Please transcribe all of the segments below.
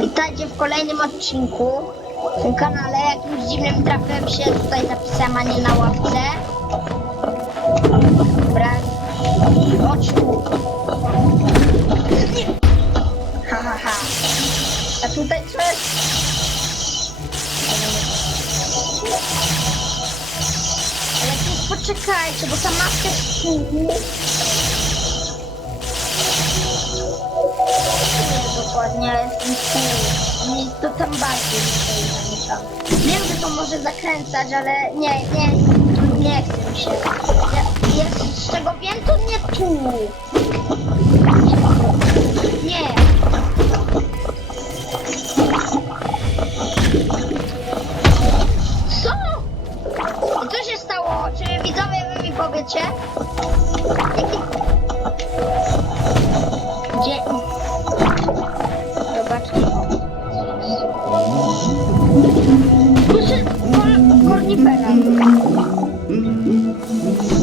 Witajcie w kolejnym odcinku w tym kanale. Jakimś dziwnym trafem się tutaj zapisałem, a nie na ławce. Dobra. Chodź tu. Ha, ha, ha. A tutaj co jest? Ale tu poczekajcie, bo ta maska jest tu. Nie, dokładnie, jestem tu. Mi to tam bardziej to zamieszam. Wiem, że to może zakręcać, ale nie, nie, nie chcę się. Ja, jest, z czego wiem, to nie tu. Nie.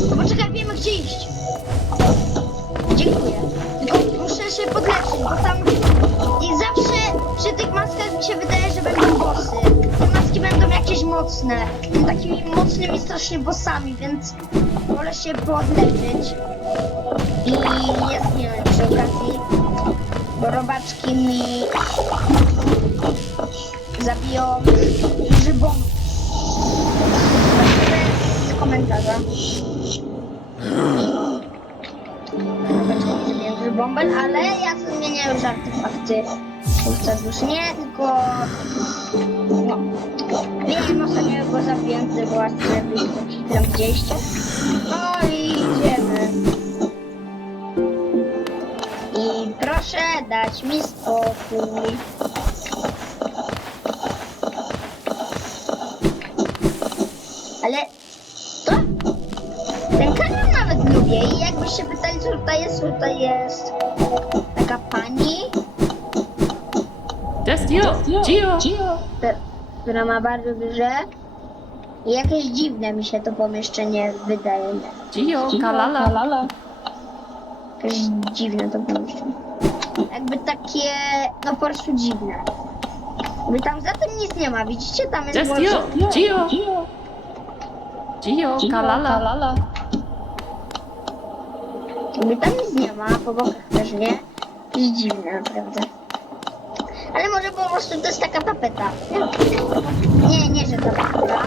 No poczekaj, wiemy gdzie iść. Dziękuję. Muszę się podleczyć, bo tam... I zawsze przy tych maskach mi się wydaje, że będą bossy. Te maski będą jakieś mocne. Takimi mocnymi strasznie bossami, więc wolę się podleczyć. I nie wiem, przy okazji, bo robaczki mi zabiją duży bąbel, ale ja zmieniają już artefakty. Wówczas już nie, tylko... No. Wiem, ostatnio go zabiłem, gdy była chwilę widzieliście. No i idziemy. I proszę dać mi spokój. Ale lubię i jakbyście pytali co tutaj jest, tutaj jest taka pani, To jest Gio! Gio! która ma bardzo duże i jakieś dziwne mi się to pomieszczenie wydaje. Gio! Kalala! Jakieś dziwne to pomieszczenie. Jakby takie, no po prostu dziwne. Jakby tam za tym nic nie ma, widzicie? Tam To jest jest Gio! Gio! Gio! Kalala! Jakby tam nic nie ma, po bokach też nie. Jest dziwne naprawdę. Ale może po prostu to jest taka tapeta. Nie, nie, że tapeta.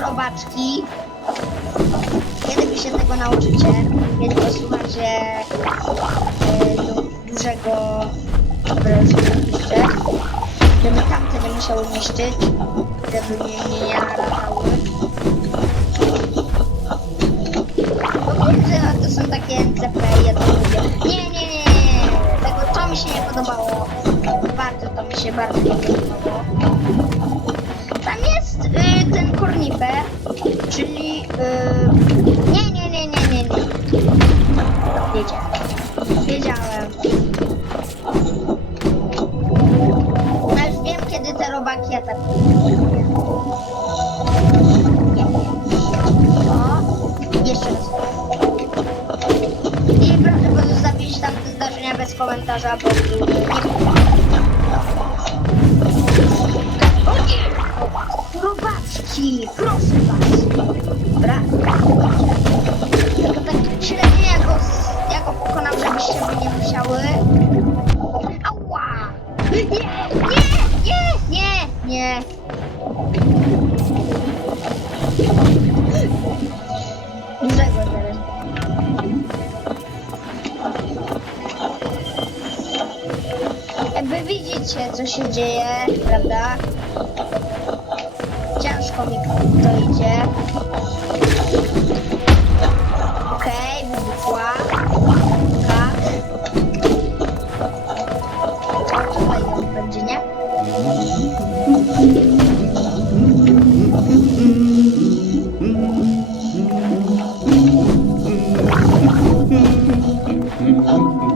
Robaczki. Kiedy wy się tego nauczycie? Kiedy posłuchacie du dużego jeszcze, żeby tamte nie musiały niszczyć, żeby mnie nie, wiem, że to są takie i ja to lubię. Nie, nie, nie, nie, tego to mi się nie podobało. Bardzo to mi się bardzo nie podobało. Tam jest y, ten komentarza, bo! Robaczki, proszę co się dzieje, prawda? Ciężko mi to idzie. Okej, okay, wybuchła. Będzie. Mm-hmm.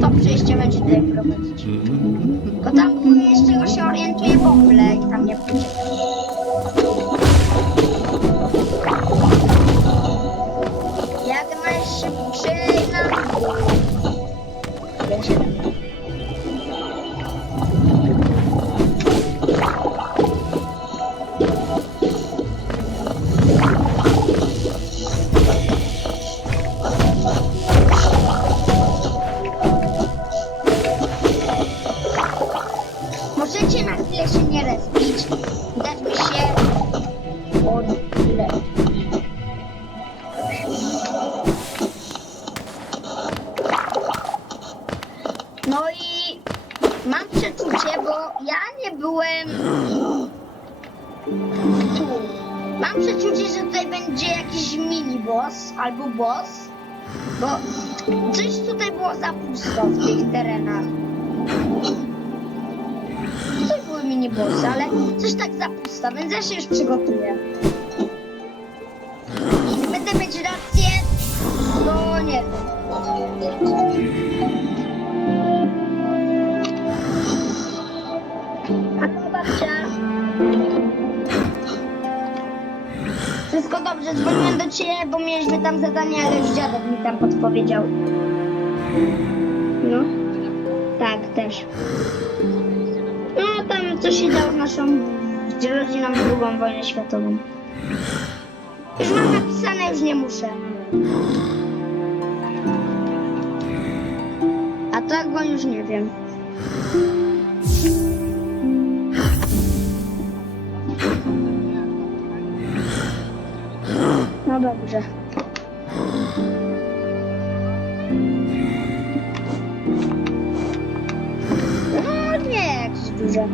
To przejście będzie tutaj prowadzić. Bo tam z czego się orientuje w ogóle i tam nie pójdzie. Przeczucie, bo ja nie byłem. Mam przeczucie, że tutaj będzie jakiś mini boss albo boss, bo coś tutaj było za pusto w tych terenach. Tutaj były mini bossy, ale coś tak za pusto, więc ja się już przygotuję. Będę mieć rację, bo nie wiem. Wszystko dobrze, dzwoniłem do ciebie, bo mieliśmy tam zadanie, ale już dziadek mi tam podpowiedział. No, tak, też. No, tam co się działo z naszą rodziną drugą wojnę światową. Już mam napisane, już nie muszę. A tego już nie wiem. No dobrze. No nie duże.